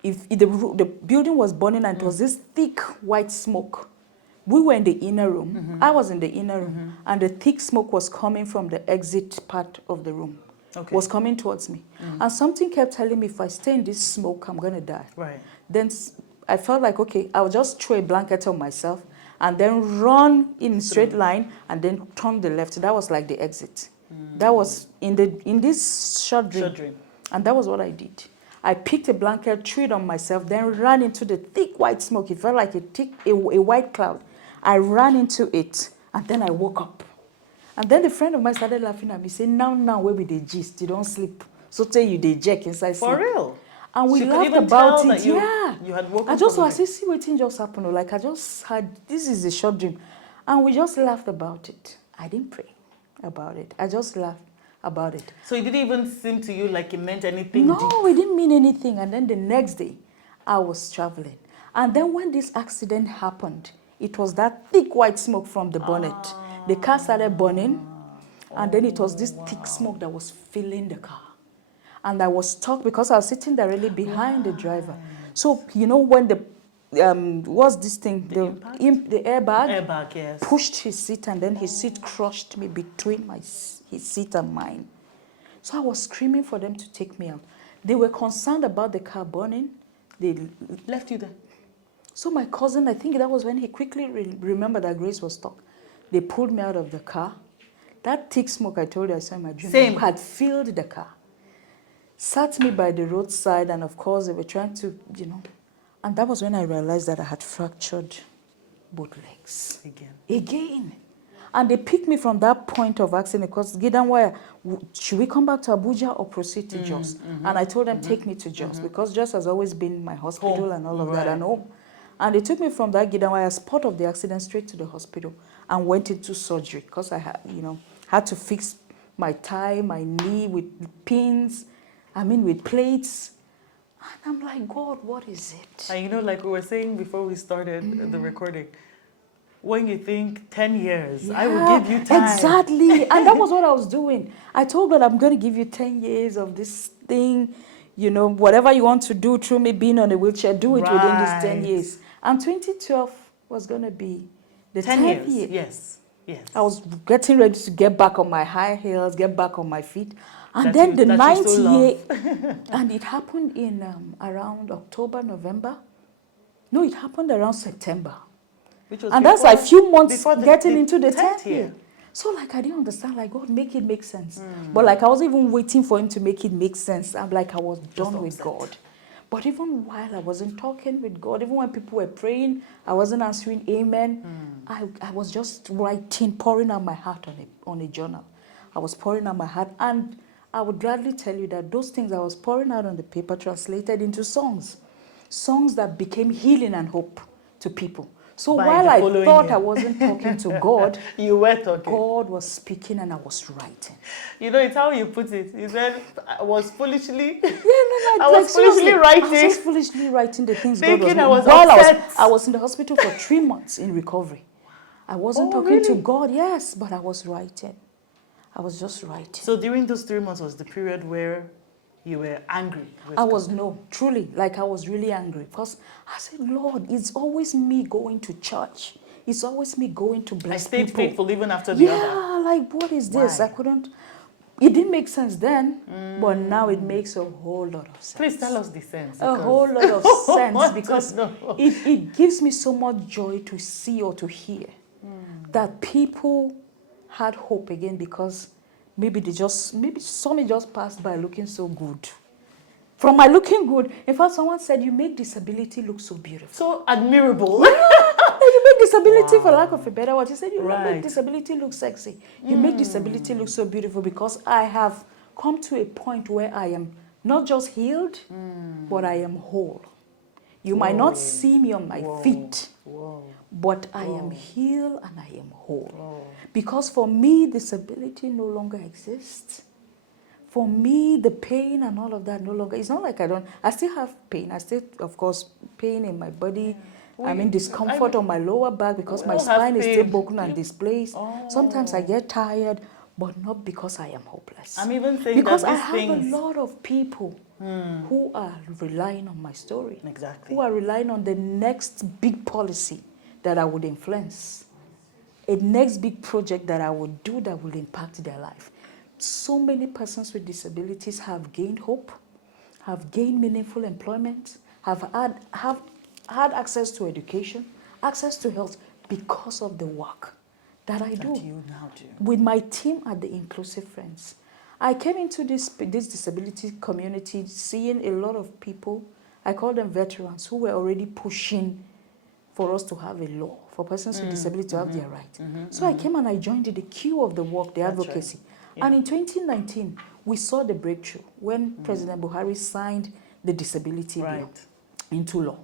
If the building was burning and it was this thick white smoke, we were in the inner room. I was in the inner room, and the thick smoke was coming from the exit part of the room. Okay. Was coming towards me. And something kept telling me, if I stay in this smoke, I'm going to die. Right. Then I felt like, okay, I'll just throw a blanket on myself and then run in straight line and then turn the left. That was like the exit. That was in this short dream. And that was what I did. I picked a blanket, threw it on myself, then ran into the thick white smoke. It felt like a white cloud. I ran into it, and then I woke up. And then the friend of mine started laughing at me, saying, now, where with the gist? You don't sleep. So tell you they jack inside sleep. For real? And we She could laughed even about tell it. that you had woken I just from was, see what thing just happened. Like I just had, this is a short dream. And we just laughed about it. I didn't pray about it. I just laughed about it. So it didn't even seem to you like it meant anything No, deep? it didn't mean anything. And then the next day, I was traveling. And then when this accident happened, it was that thick white smoke from the bonnet. The car started burning. And then it was this thick smoke that was filling the car. And I was stuck because I was sitting directly behind the driver. So, you know, when the, what's this thing? The airbag? Airbag, yes. Pushed his seat, and then his seat crushed me between his seat and mine. So I was screaming for them to take me out. They were concerned about the car burning. They Left you there? So my cousin, I think that was when he quickly remembered that Grace was stuck. They pulled me out of the car. That thick smoke I told you I saw in my dream had filled the car. Sat me by the roadside, and of course they were trying to, you know. And that was when I realized that I had fractured both legs. Again. And they picked me from that point of accident because Gidanwaya, should we come back to Abuja or proceed to Jos? And I told them, take me to Jos, because Jos has always been my hospital and all of that and home. And they took me from that Gidanwaya spot of the accident straight to the hospital and went into surgery because I had, you know, had to fix my thigh, my knee with pins, with plates. And I'm like, God, what is it? And you know, like we were saying before we started the recording, when you think 10 years, I will give you time. Exactly. And that was what I was doing. I told God, I'm going to give you 10 years of this thing. You know, whatever you want to do through me being on a wheelchair, do it within these 10 years. And 2012 was going to be the 10th year. Yes. Yes. I was getting ready to get back on my high heels, get back on my feet. And then the 9th year, and it happened in around October, November. No, it happened around September. And that's like a few months getting into the 10th year. So like I didn't understand, like God, make it make sense. But like I was even waiting for him to make it make sense. I'm like I was done with God. But even while I wasn't talking with God, even when people were praying, I wasn't answering amen. I was just writing, pouring out my heart on a journal. I was pouring out my heart, and I would gladly tell you that those things I was pouring out on the paper translated into songs. Songs that became healing and hope to people. So while I thought I wasn't talking to God, you were talking. God was speaking and I was writing. You know, it's how you put it. You said, I was foolishly, I was foolishly writing. I was just foolishly writing the things God was doing. While I was in the hospital for 3 months in recovery. I wasn't talking to God, yes, but I was writing. I was just writing. So during those 3 months was the period where you were angry with God? Truly, like I was really angry because I said, Lord, it's always me going to church. It's always me going to bless people. I stayed faithful even after the other. Yeah, like what is this? Why? It didn't make sense then, but now it makes a whole lot of sense. Please tell us the sense. A whole lot of sense because it gives me so much joy to see or to hear that people had hope again because maybe somebody just passed by looking so good. From my looking good, in fact, someone said, you make disability look so beautiful. So admirable. Yeah, you make disability, for lack of a better word. He said, you make disability look sexy. You make disability look so beautiful because I have come to a point where I am not just healed, but I am whole. You might not see me on my feet, but I am healed and I am whole. Because for me, disability no longer exists. for me, the pain and all of that no longer, it's not like I still have pain. I still, of course, pain in my body. Discomfort on my lower back because my spine is still broken and displaced. Sometimes I get tired, but not because I am hopeless. I'm even saying because that I have a lot of people who are relying on my story. Exactly. Who are relying on the next big policy that I would influence. A next big project that I would do that will impact their life. So many persons with disabilities have gained hope, have gained meaningful employment, have had access to education, access to health because of the work that I do. That you now do. With my team at the Inclusive Friends. I came into this disability community seeing a lot of people, I call them veterans, who were already pushing for us to have a law for persons with disability to have their right. So I came and I joined the queue of the work, the advocacy. Right. Yeah. And in 2019, we saw the breakthrough when President Buhari signed the disability bill into law.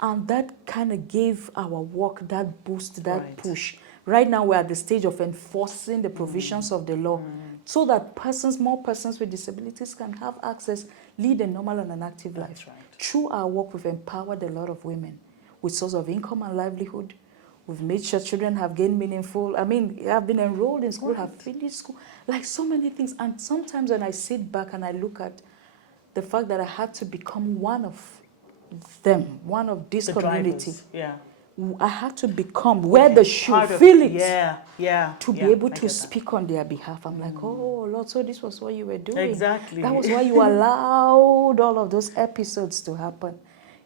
And that kind of gave our work that boost, that push. Right now, we're at the stage of enforcing the provisions of the law so that more persons with disabilities can have access, lead a normal and an active life. Right. Through our work, we've empowered a lot of women with source of income and livelihood. We've made sure children have gained meaningful, have been enrolled in school, have finished school, like so many things. And sometimes when I sit back and I look at the fact that I had to become one of them, one of this community. Yeah. I had to become where the shoe feel it. To be able to speak on their behalf. I'm like, oh Lord, so this was what you were doing. Exactly. That was why you allowed all of those episodes to happen.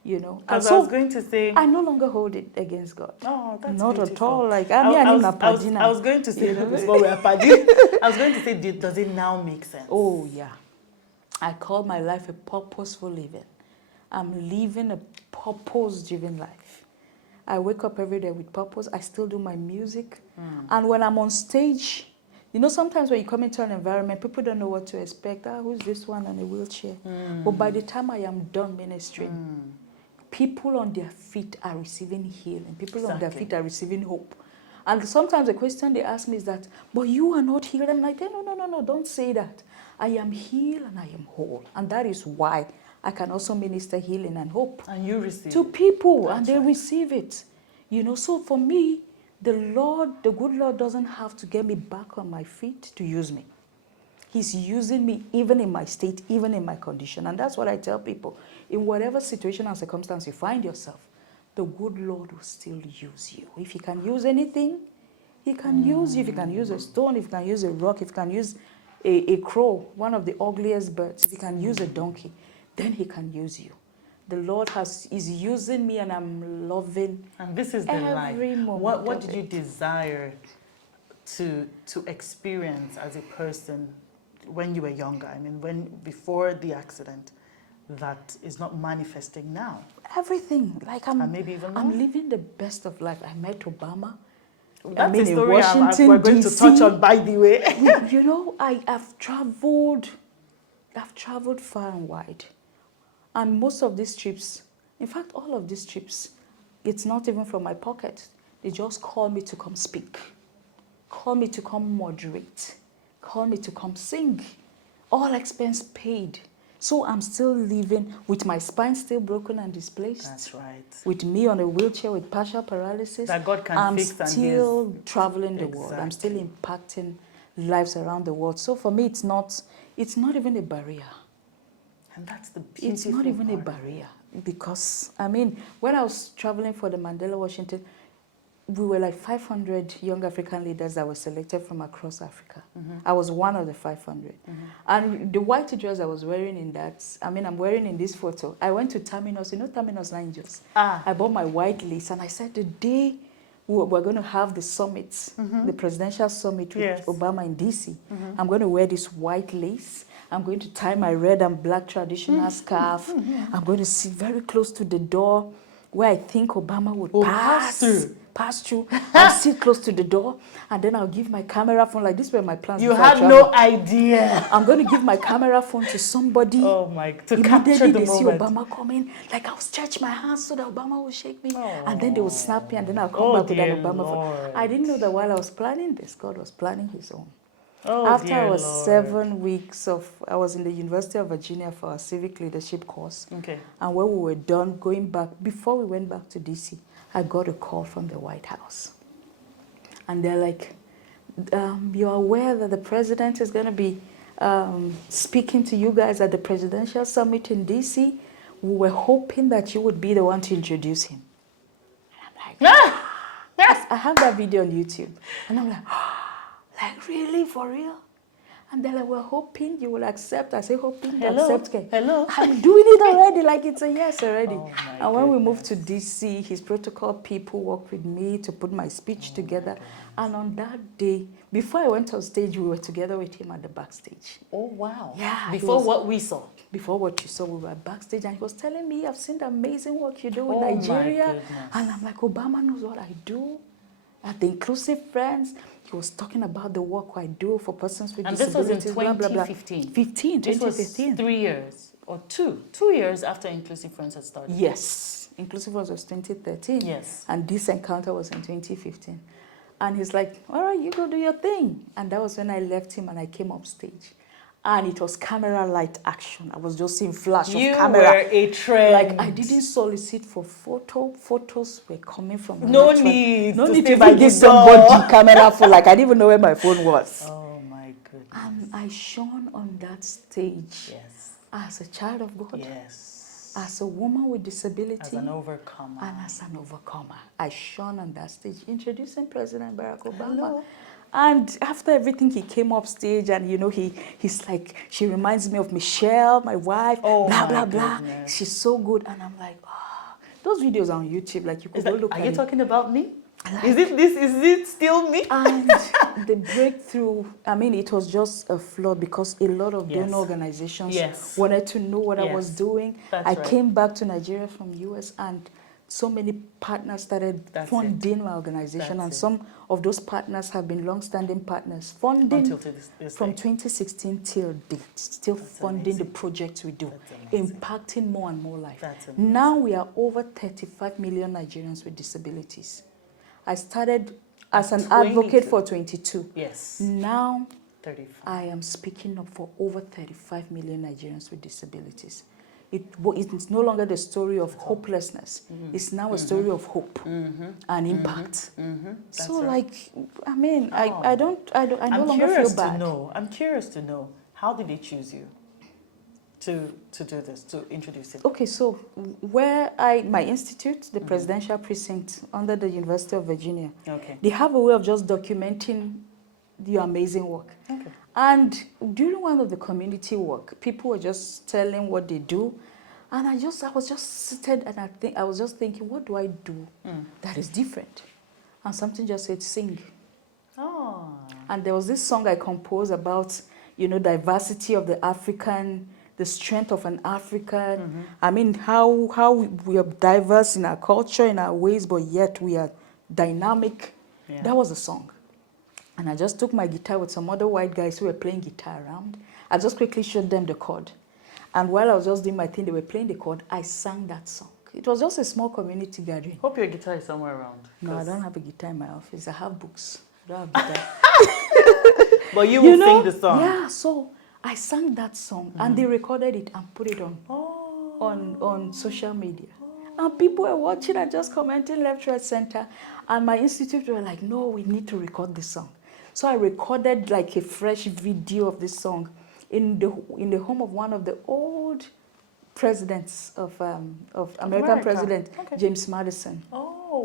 You know, and so I was going to say, I no longer hold it against God. Oh, that's not beautiful. At all. Like I was going to say, before we are padding, I was going to say, does it now make sense? Oh yeah, I call my life a purposeful living. I'm living a purpose-driven life. I wake up every day with purpose. I still do my music, and when I'm on stage, you know, sometimes when you come into an environment, people don't know what to expect. Who's this one on a wheelchair? But by the time I am done ministering. People on their feet are receiving healing. People on their feet are receiving hope. And sometimes the question they ask me is that, but you are not healed. I'm like, no, don't say that. I am healed and I am whole. And that is why I can also minister healing and hope. And you receive to people, and they receive it. You know, so for me, the good Lord doesn't have to get me back on my feet to use me. He's using me even in my state, even in my condition. And that's what I tell people. In whatever situation and circumstance you find yourself, the good Lord will still use you. If he can use anything, he can use you. If he can use a stone, if he can use a rock, if he can use a crow, one of the ugliest birds, if he can use a donkey, then he can use you. The Lord is using me and I'm loving and this is the every life. moment. What did you desire to experience as a person when you were younger? I mean, before the accident, that is not manifesting now. Everything, like I'm living the best of life. I met Obama. That's a story we're going to touch on, by the way. You know, I've traveled far and wide, and most of these trips, in fact, all of these trips, it's not even from my pocket. They just call me to come speak, call me to come moderate, call me to come sing, all expense paid. So I'm still living with my spine still broken and displaced. That's right. With me on a wheelchair with partial paralysis. That God can fix. I'm still traveling the world. I'm still impacting lives around the world. So for me, it's not even a barrier. And that's the beautiful It's not even a barrier. Because, I mean, when I was traveling for the Mandela Washington, we were like 500 young African leaders that were selected from across Africa. I was one of the 500. And the white dress I was wearing I'm wearing in this photo. I went to Terminus, you know Terminus Angels. I bought my white lace and I said the day we're going to have the summit, the presidential summit with Obama in DC, I'm going to wear this white lace. I'm going to tie my red and black traditional scarf. I'm going to sit very close to the door where I think Obama would pass through. I'll sit close to the door, and then I'll give my camera phone. Like, this were my plans. You had no idea. I'm going to give my camera phone to somebody. Oh my! To capture the moment. Immediately they see Obama coming, like I'll stretch my hands so that Obama will shake me, and then they will snap me, and then I'll come back with an Obama phone. I didn't know that while I was planning this, God was planning His own. Oh, After dear I was Lord. 7 weeks I was in the University of Virginia for a civic leadership course. Okay. And when we were done going back, before we went back to DC, I got a call from the White House. And they're like, you're aware that the president is going to be speaking to you guys at the presidential summit in DC. We were hoping that you would be the one to introduce him. And I'm like, I have that video on YouTube. And I'm like, really, for real? And they're like, we're hoping you will accept. I say, hoping you accept. Okay. Hello. I'm doing it already, like it's a yes already. Oh, my and when we goodness. moved to DC, his protocol people worked with me to put my speech together. And on that day, before I went on stage, we were together with him at the backstage. Oh, wow. Yeah. Before what we saw. Before what you saw, we were backstage, and he was telling me, I've seen the amazing work you do in Oh, Nigeria. my goodness. And I'm like, Obama knows what I do. At the Inclusive Friends, he was talking about the work I do for persons with And this was disabilities. in 2015. 2015. This was 3 years or 2 years after Inclusive Friends had started. Yes. Inclusive Friends was 2013. Yes. And this encounter was in 2015. And he's like, all right, you go do your thing. And that was when I left him and I came up stage. And it was camera light action. I was just seeing flash of camera. You were a trend. Like, I didn't solicit for photo. Photos were coming from No electron. need. No to need stay if I to give the door. somebody camera for, like, I didn't even know where my phone was. Oh, my goodness. And I shone on that stage Yes. as a child of God, Yes. as a woman with disability, As an overcomer. and as an overcomer. I shone on that stage, introducing President Barack Obama. Hello. And after everything, he came up stage, and you know, he's like, she reminds me of Michelle, my wife, Oh, blah, my blah, blah. goodness. She's so good. And I'm like, those videos are on YouTube, like you could go look Are at you it. talking about me? Is it still me? And the breakthrough, I mean, it was just a flood because a lot of donor organizations wanted to know what I was doing. That's I right. came back to Nigeria from US, and so many partners started funding my organization. And some of those partners have been long-standing partners, funding Until this from day. 2016 till date, still funding the projects we do, impacting more and more lives. Now we are over 35 million Nigerians with disabilities. I started as an advocate for 22. Yes. Now 35. I am speaking up for over 35 million Nigerians with disabilities. It's no longer the story of hopelessness. It's now a story of hope and impact. So, like, I mean, I no longer feel bad. I'm curious to know, how did they choose you to do this, to introduce it? Okay, so where my institute, the Presidential Precinct under the University of Virginia, they have a way of just documenting your amazing work. Okay. And during one of the community work, people were just telling what they do. And I was just seated, and I was just thinking, what do I do that is different? And something just said, sing. Oh. And there was this song I composed about, you know, diversity of the African, the strength of an African. I mean, how we are diverse in our culture, in our ways, but yet we are dynamic. Yeah. That was the song. And I just took my guitar with some other white guys who were playing guitar around. I just quickly showed them the chord. And while I was just doing my thing, they were playing the chord, I sang that song. It was just a small community gathering. Hope your guitar is somewhere around. No, I don't have a guitar in my office. I have books. I don't have guitar. But you will sing the song. Yeah, so I sang that song, and they recorded it and put it on social media. And people were watching and just commenting left, right, center. And my institute were like, no, we need to record this song. So I recorded like a fresh video of this song in the home of one of the old presidents of American President James Madison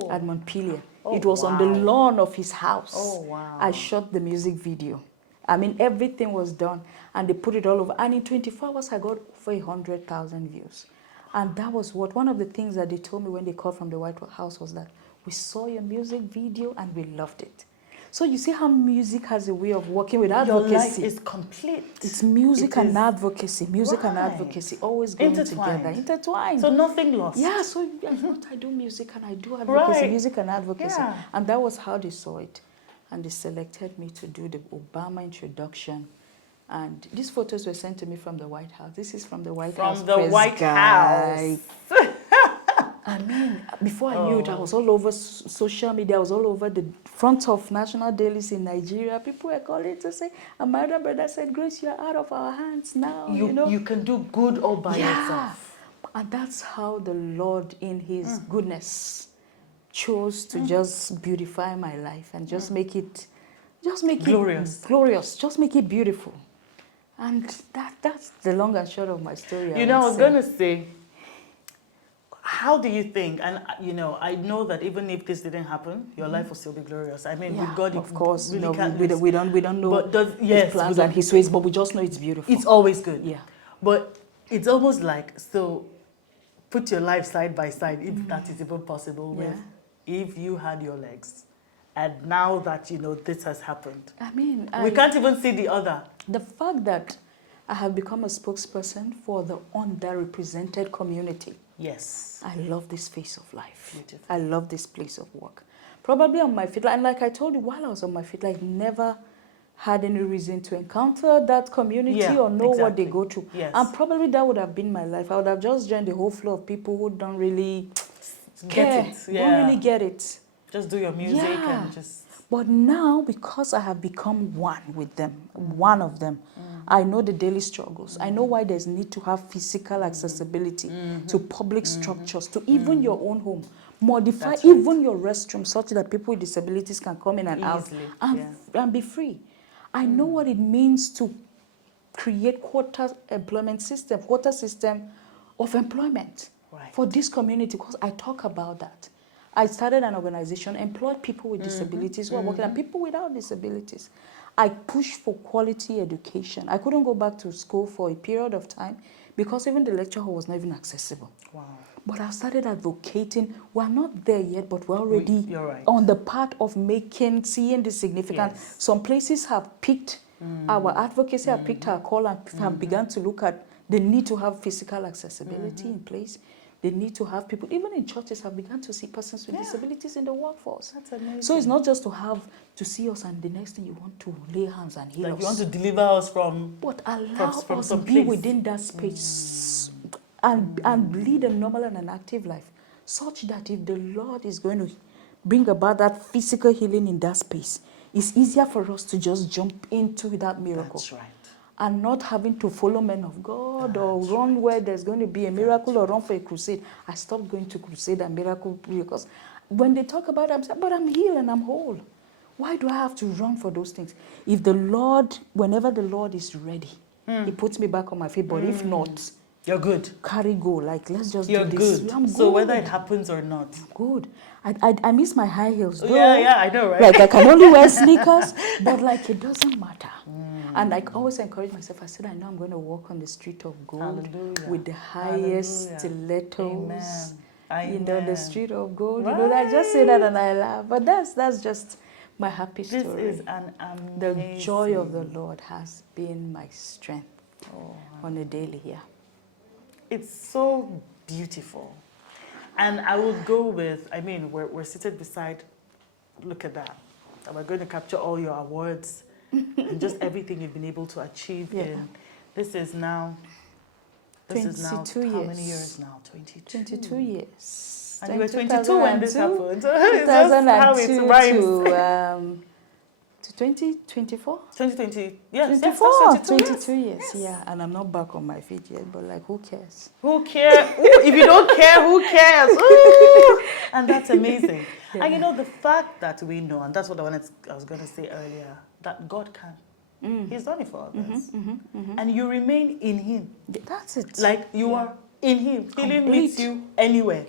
at Montpelier. It was on the lawn of his house. Oh, wow. I shot the music video. I mean, everything was done, and they put it all over. And in 24 hours, I got over 100,000 views. And that was one of the things that they told me when they called from the White House was that we saw your music video and we loved it. So you see how music has a way of working with advocacy. Your life is complete. It's music and advocacy. Music and advocacy always going together. Intertwined. So nothing lost. Yeah, so I do music and I do advocacy, music and advocacy. Yeah. And that was how they saw it. And they selected me to do the Obama introduction. And these photos were sent to me from the White House. This is from the White House. From the White House. I mean, before I knew it, I was all over social media. I was all over the front of national dailies in Nigeria. People were calling to say, and my other brother said, Grace, you're out of our hands now, you know. You can do good all by yourself. And that's how the Lord, in His goodness, chose to just beautify my life and just make it glorious, just make it beautiful. And that's the long and short of my story. You know, I was going to say, how do you think, and you know, I know that even if this didn't happen, your life will still be glorious. I mean, with God, of course, really no, can't we don't know His plans and His ways, but we just know it's beautiful. It's always good. Yeah. But it's almost like, so put your life side by side, if that is even possible, with if you had your legs. And now that, you know, this has happened. I mean, we can't even see the other. The fact that I have become a spokesperson for the underrepresented community. Yes. I love this phase of life. Beautiful. I love this place of work. Probably on my feet, and like I told you, while I was on my feet, I never had any reason to encounter that community or know what they go through. Yes. And probably that would have been my life. I would have just joined the whole flow of people who don't really care, don't really get it. Just do your music and just... But now, because I have become one with them, one of them, I know the daily struggles. I know why there's need to have physical accessibility to public structures, to even your own home. Modify even your restroom such that people with disabilities can come in and out and be free. I know what it means to create quota system of employment for this community, because I talk about that. I started an organization, employed people with disabilities who are working, and people without disabilities. I pushed for quality education. I couldn't go back to school for a period of time because even the lecture hall was not even accessible. Wow. But I started advocating. We're not there yet, but we're already on the path of seeing the significance. Yes. Some places have picked our advocacy, have picked our call, and have begun to look at the need to have physical accessibility in place. They need to have people, even in churches, have begun to see persons with disabilities in the workforce. That's amazing. So it's not just to see us and the next thing you want to lay hands and heal us. You want to deliver us from... But allow us to be within that space and lead a normal and an active life, such that if the Lord is going to bring about that physical healing in that space, it's easier for us to just jump into that miracle. That's right. And not having to follow men of God or run where there's going to be a miracle or run for a crusade. I stopped going to crusade and miracle because when they talk about it, I'm saying, but I'm healed and I'm whole. Why do I have to run for those things? If the Lord, whenever the Lord is ready, He puts me back on my feet. But if not, you're good. Carry go. Like, let's just do this. Good. I'm good. So whether it happens or not. I'm good. I miss my high heels. Though. Yeah, I know, right? Like, I can only wear sneakers, but like, it doesn't matter. And I always encourage myself. I said, I know I'm going to walk on the street of gold with the highest stilettos. Amen. You know, the street of gold. Right. You know, I just say that and I laugh. But that's just my happy story. This is an amazing... The joy of the Lord has been my strength on a daily here. It's so beautiful. And I would go with, I mean, we're seated beside, look at that. And we're going to capture all your awards and just everything you've been able to achieve in. This is now, how many years now? 22. 22 years. And you were 22 when this happened. 2002 to 2024? 2020, yes. 24, 22 years, yeah. And I'm not back on my feet yet, but like, who cares? Who cares? If you don't care, who cares? Ooh. And that's amazing. Yeah. And you know, the fact that we know, and that's what I was going to say earlier, that God can. He's done it for others. And you remain in Him. That's it. Like you are in Him. Healing meets you anywhere.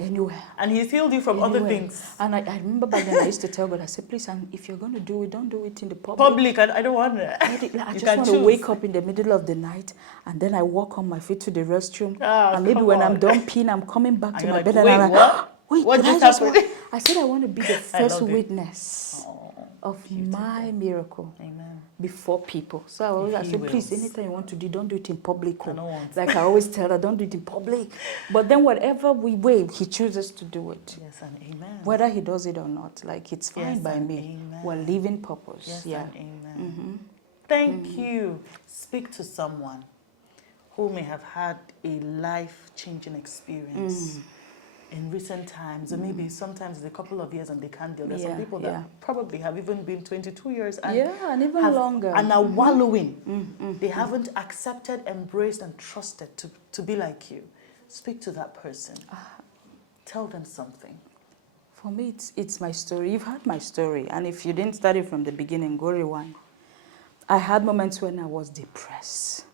And He's healed you from other things. And I remember back then I used to tell God, I said, please, and if you're going to do it, don't do it in the public. I don't want that. I just want to wake up in the middle of the night and then I walk on my feet to the restroom. And maybe when I'm done peeing, I'm coming back to my bed and I'm like, wait, what just happened? I said I want to be the first witness of my miracle before people. So I said, please, anything you want to do, don't do it in public. Like I always tell her, don't do it in public. But then whatever way He chooses to do it. Yes, and amen. Whether He does it or not, like it's fine by me. Amen. We're living purpose. Yes, and amen. Thank you. Speak to someone who may have had a life-changing experience in recent times, or maybe sometimes a couple of years and they can't deal. There's some Yeah, people that yeah. probably have even been 22 years and, And even longer. and are wallowing. They haven't accepted, embraced, and trusted to be like you. Speak to that person. Tell them something. For me, it's my story. You've heard my story. And if you didn't study from the beginning, go rewind. I had moments when I was depressed.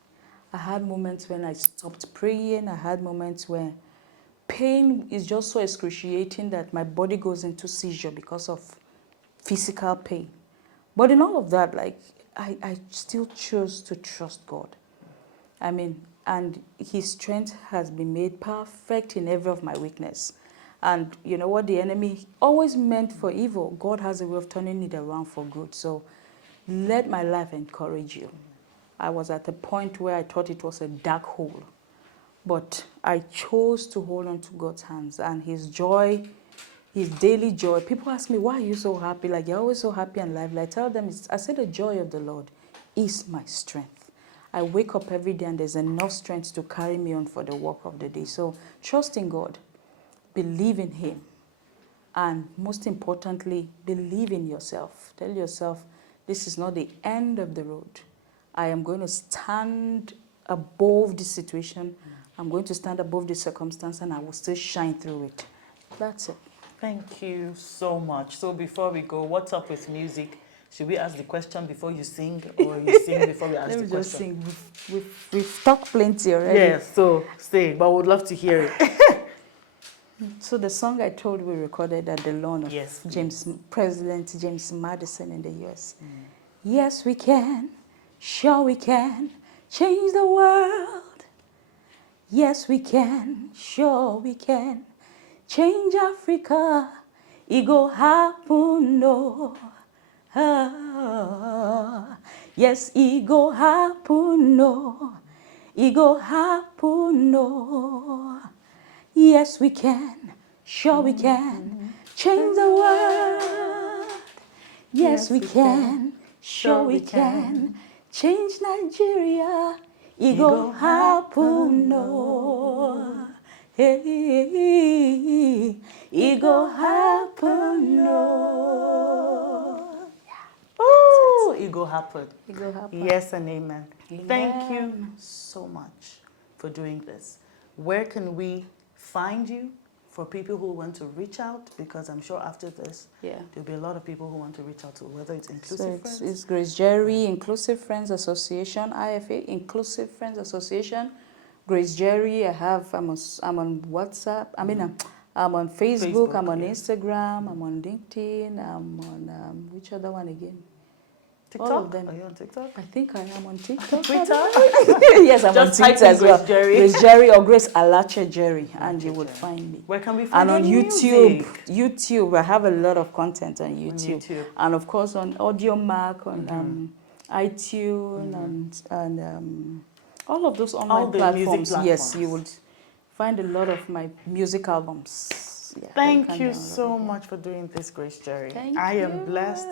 I had moments when I stopped praying. I had moments where pain is just so excruciating that my body goes into seizure because of physical pain. But in all of that, like, I still chose to trust God. I mean, and his strength has been made perfect in every of my weakness. And you know what the enemy always meant for evil, God has a way of turning it around for good. So let my life encourage you. I was at a point where I thought it was a dark hole, but I chose to hold on to God's hands and his joy, his daily joy. People ask me, why are you so happy? Like, you're always so happy and lively. I tell them, I say the joy of the Lord is my strength. I wake up every day and there's enough strength to carry me on for the work of the day. So trust in God, believe in him, and most importantly, believe in yourself. Tell yourself, this is not the end of the road. I am going to stand above this situation. I'm going to stand above this circumstance and I will still shine through it. That's it. Thank you so much. So before we go, what's up with music? Should we ask the question before you sing, or you sing before we ask Let the me question? just sing. We've talked plenty already. Yes, so sing, but we would love to hear it. So the song I told we recorded at the lawn of Yes, President James Madison in the US. Yes, we can. Sure we can. Change the world. Yes, we can. Sure we can. Change Africa. It go happen, no. Yes, it go happen, no. It go happen, no. Yes, we can. Sure we can. Change the world. Yes, we can. Sure we can. Change Nigeria. It go happen, no. Hey, it go happen, no. Oh, it go happen. It go happen. Yes and amen. Thank you Amen. so much for doing this. Where can we find you for people who want to reach out? Because I'm sure after this, there'll be a lot of people who want to reach out to, whether it's Inclusive Friends. It's Grace Jerry, Inclusive Friends Association, IFA, Inclusive Friends Association. Grace Jerry, I'm on WhatsApp. I'm on Facebook, I'm on Instagram, I'm on LinkedIn, I'm on, which other one again? TikTok? All of them. Are you on TikTok? I think I am on TikTok. Twitter? Yes, I'm Just on Twitter as well. Grace Jerry. Grace Jerry or Grace Alache Jerry, and you would find me. Where can we find And on YouTube? YouTube, I have a lot of content on YouTube. And of course on Audio Mac, on iTunes, and all of those online platforms. Yes, you would find a lot of my music albums. Yeah, Thank you so much for doing this, Grace Jerry. I am blessed.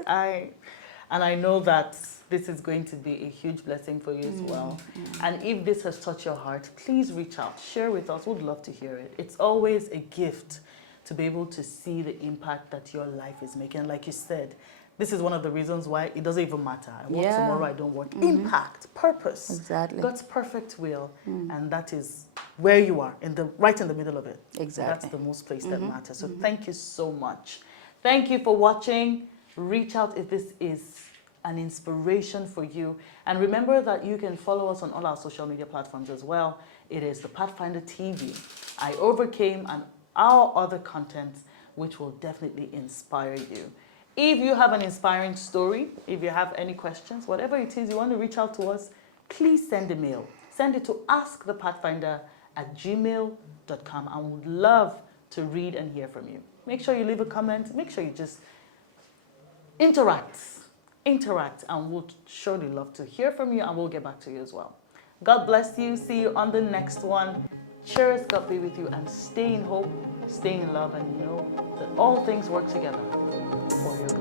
And I know that this is going to be a huge blessing for you as well. And if this has touched your heart, please reach out, share with us. We'd love to hear it. It's always a gift to be able to see the impact that your life is making. And like you said, this is one of the reasons why it doesn't even matter. I work tomorrow, I don't work. Impact, purpose. Exactly. God's perfect will. And that is where you are, right in the middle of it. Exactly. That's the most place that matters. So thank you so much. Thank you for watching. Reach out if this is an inspiration for you. And remember that you can follow us on all our social media platforms as well. It is the Pathfinder TV, I Overcame, and our other contents, which will definitely inspire you. If you have an inspiring story, if you have any questions, whatever it is you want to reach out to us, please send a mail. Send it to askthepathfinder@gmail.com, and we'd love to read and hear from you. Make sure you leave a comment. Make sure you just interact, and we'll surely love to hear from you, and we'll get back to you as well. God bless you. See you on the next one. Cheers, God be with you, and stay in hope, stay in love, and know that all things work together for your